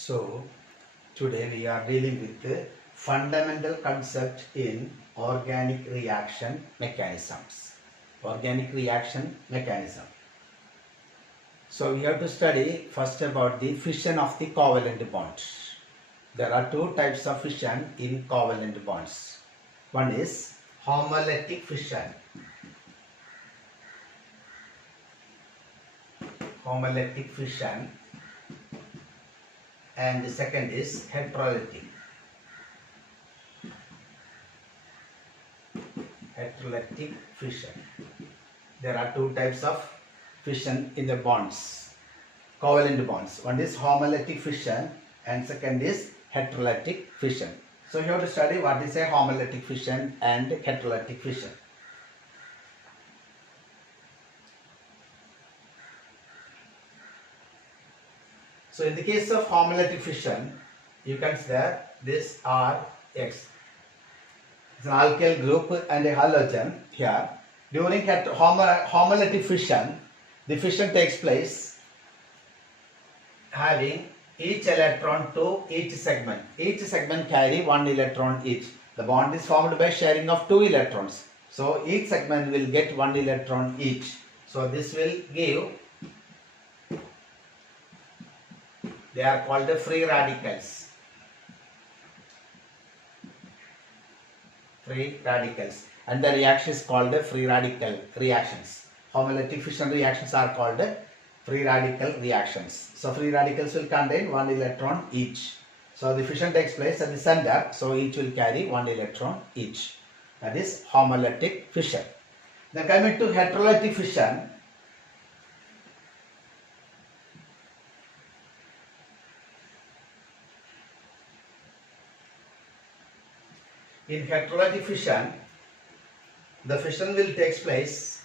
So today we are dealing with the fundamental concept in organic reaction mechanisms. Organic reaction mechanism. So we have to study first about the fission of the covalent bonds. There are two types of fission in covalent bonds. One is homolytic fission. Homolytic fission, and the second is heterolytic. Heterolytic fission. There are two types of fission in the bonds, covalent bonds. One is homolytic fission and second is heterolytic fission. So you have to study what is a homolytic fission and heterolytic fission. So in the case of homolytic fission, you consider this RX. It's an alkyl group and a halogen here. During homolytic fission, the fission takes place having each electron to each segment. Each segment carry one electron each. The bond is formed by sharing of two electrons. So each segment will get one electron each. So this will give, they are called the free radicals. Free radicals. And the reaction is called the free radical reactions. Homolytic fission reactions are called the free radical reactions. So free radicals will contain one electron each. So the fission takes place at the center. So each will carry one electron each. That is homolytic fission. Then coming to heterolytic fission. In heterolytic fission, the fission will take place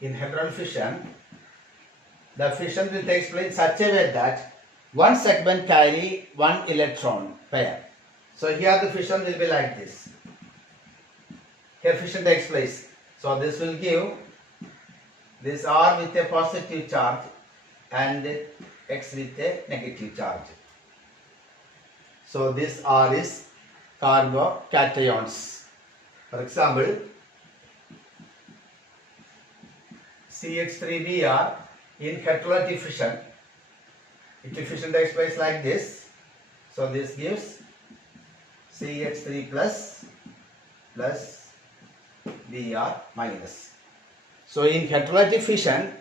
in heterolytic fission. The fission will take place in such a way that one segment carry one electron pair. So here the fission will be like this. Here fission takes place. So this will give this R with a positive charge and X with a negative charge. So this R is carbocations. For example, CH3Br in heterolytic fission, fission takes place like this. So this gives CH3 plus Br minus. So in heterolytic fission,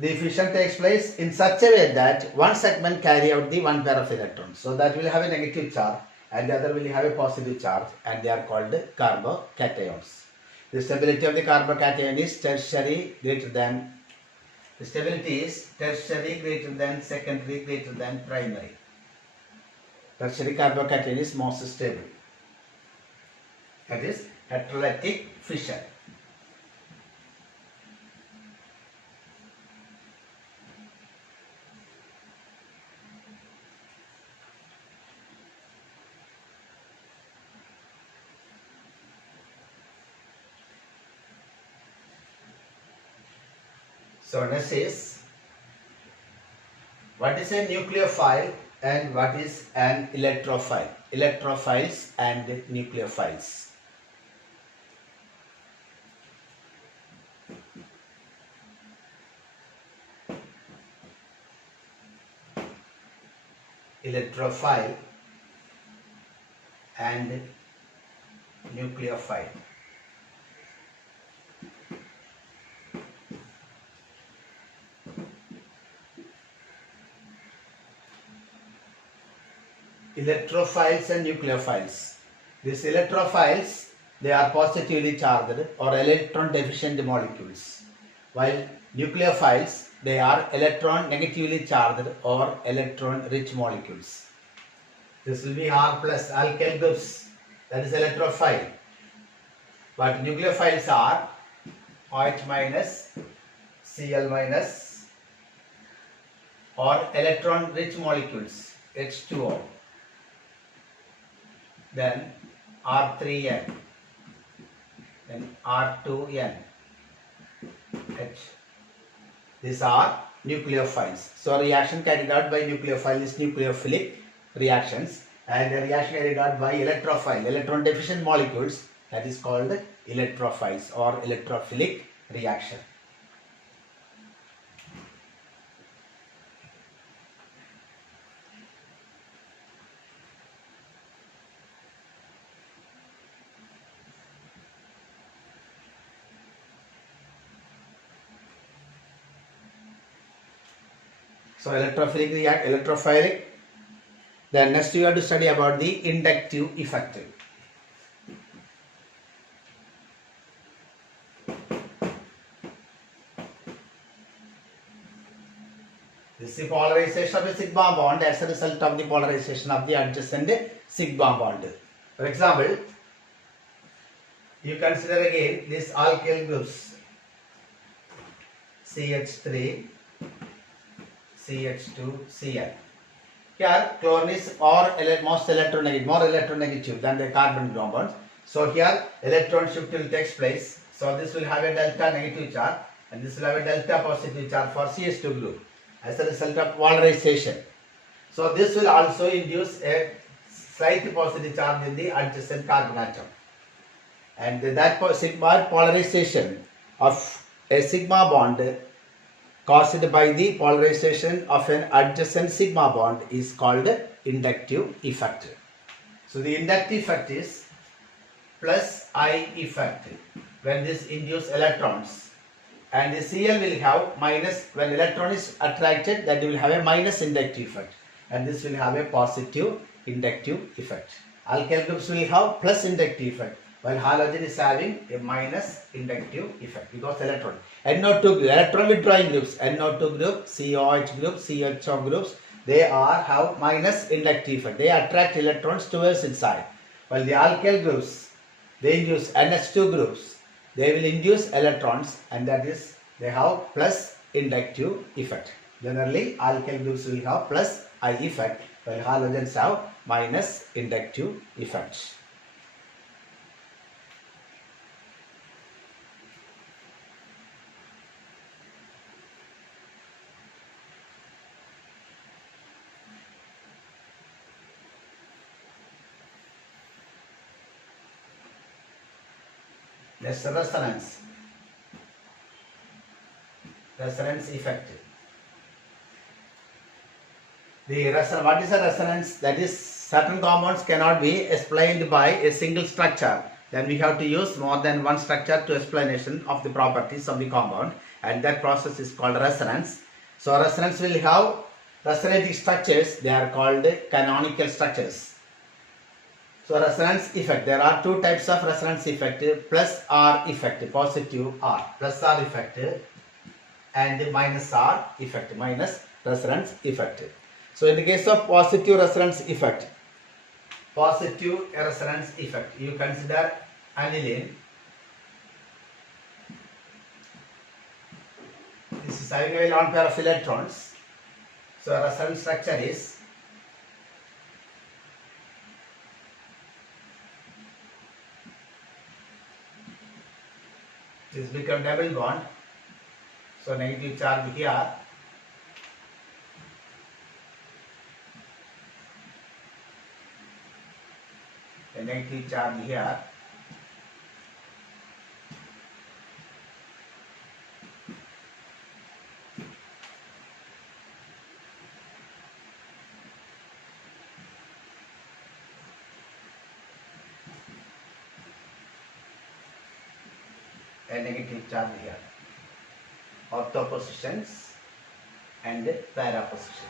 the fission takes place in such a way that one segment carry out the one pair of electrons. So that will have a negative charge and the other will have a positive charge, and they are called carbocations. The stability of the carbocation is tertiary greater than, the stability is tertiary greater than secondary greater than primary. Tertiary carbocation is most stable. That is heterolytic fission. So next is, what is a nucleophile and what is an electrophile? Electrophiles and nucleophiles. Electrophile and nucleophile. Electrophiles and nucleophiles. These electrophiles, they are positively charged or electron deficient molecules, while nucleophiles, they are electron negatively charged or electron rich molecules. This will be R plus alkyl groups, that is electrophile. But nucleophiles are OH minus, Cl minus, or electron rich molecules, H2O. Then R3N. then R2N H. These are nucleophiles. So reaction carried out by nucleophile is nucleophilic reactions, and the reaction carried out by electrophile, electron deficient molecules, that is called electrophiles or electrophilic reaction. So electrophilic. Then next you have to study about the inductive effect. This is the polarization of a sigma bond as a result of the polarization of the adjacent sigma bond. For example, you consider again this alkyl groups CH3, CH2, Cl. Here chlorine is more electronegative than the carbon compounds. So here electron shift will take place. So this will have a delta negative charge and this will have a delta positive charge for CH2 group as a result of polarization. So this will also induce a slight positive charge in the adjacent carbon atom. And that sigma polarization of a sigma bond caused by the polarization of an adjacent sigma bond is called inductive effect. So the inductive effect is plus I effect when this induces electrons, and the Cl will have minus when electron is attracted, that will have a minus inductive effect, and this will have a positive inductive effect. Alkyl groups will have plus inductive effect, while halogen is having a minus inductive effect because electron. NO2 group, electron withdrawing groups, NO2 group, COH group, CHO groups, they have minus inductive effect. They attract electrons towards inside. While the alkyl groups, they induce NH2 groups, they will induce electrons, and that is they have plus inductive effect. Generally, alkyl groups will have plus I effect, while halogens have minus inductive effects. That's the resonance effect. What is the resonance? That is, certain compounds cannot be explained by a single structure. Then we have to use more than one structure to explanation of the properties of the compound, and that process is called resonance. So resonance will have resonating structures. They are called canonical structures. So resonance effect, there are two types of resonance effect, plus R effect, positive R, plus R effect, and minus R effect, minus resonance effect. So in the case of positive resonance effect, you consider aniline. This is having a lone pair of electrons. So resonance structure is this become double bond. So negative charge here, a negative charge here, a negative charge here, ortho positions and para position.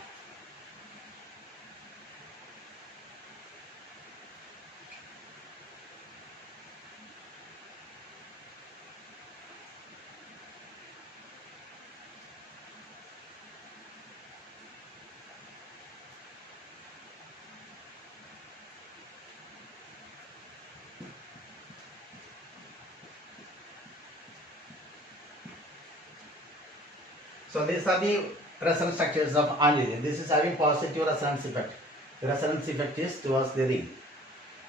So these are the resonance structures of aniline. This is having positive resonance effect. The resonance effect is towards the ring.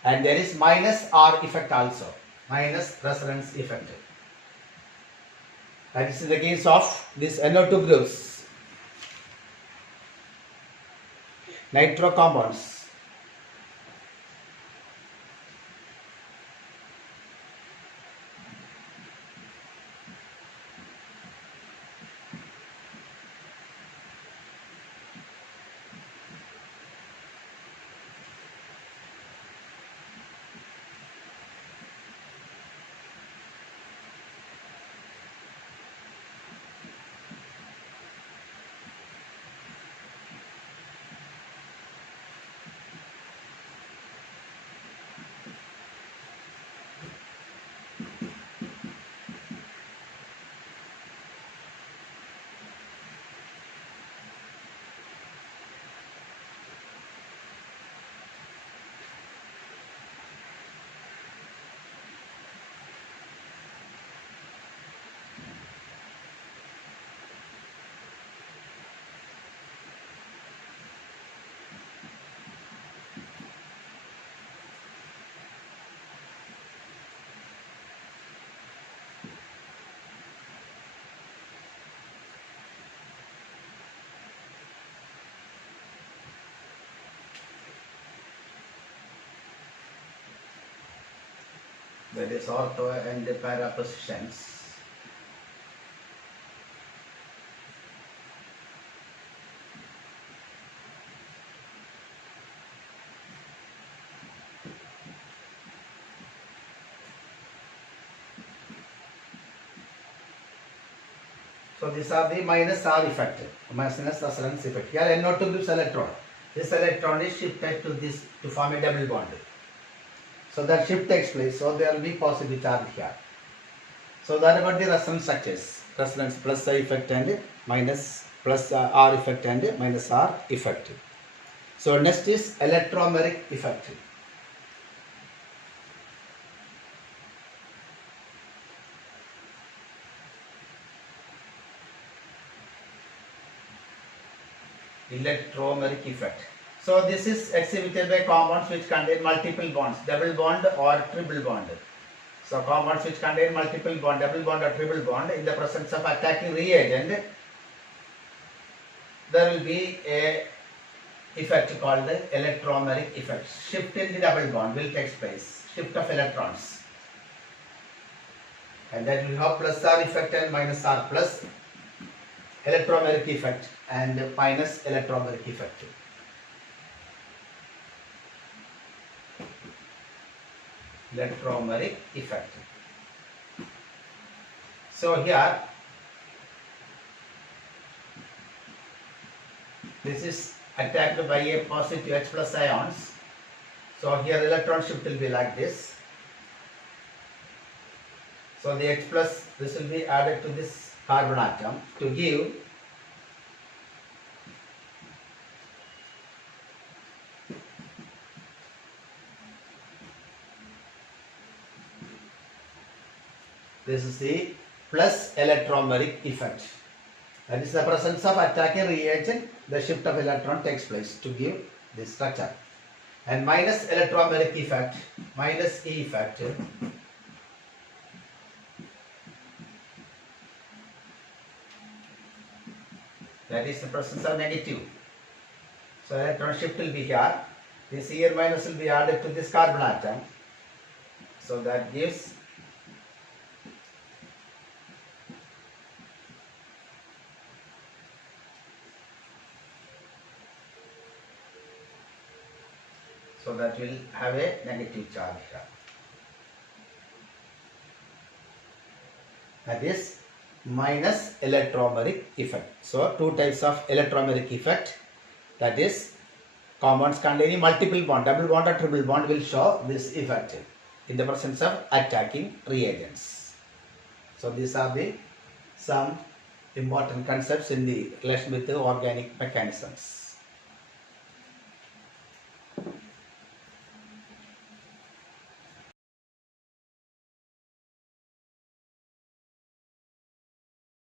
And there is minus R effect also. minus resonance effect. That is in the case of these NO2 groups, nitro compounds. That is ortho and para positions. So these are the minus R effect, minus resonance effect. Here NO2 gives electron. This electron is shifted to this to form a double bond. So that shift takes place. So there will be positive charge here. So that about the resonance structures. Resonance plus I effect and minus plus R effect and minus R effect. So next is electromeric effect. Electromeric effect. So this is exhibited by compounds which contain multiple bonds, double bond or triple bond. So compounds which contain multiple bond, double bond or triple bond, in the presence of attacking reagent, there will be a effect called the electromeric effect. Shift in the double bond will take place, shift of electrons. And then we have plus R effect and minus R plus electromeric effect and minus electromeric effect. Electromeric effect. So here this is attacked by a positive H plus ions. So here electron shift will be like this. So the H plus, this will be added to this carbon atom to give this is the plus electromeric effect. That is the presence of attacking reagent, the shift of electron takes place to give this structure. And minus electromeric effect, minus E effect, that is the presence of negative. So electron shift will be here. This here minus will be added to this carbon atom. So that gives so that will have a negative charge here. That is minus electromeric effect. So two types of electromeric effect, that is compounds containing multiple bond, double bond or triple bond will show this effect in the presence of attacking reagents. So these are the some important concepts in the relation with the organic mechanisms.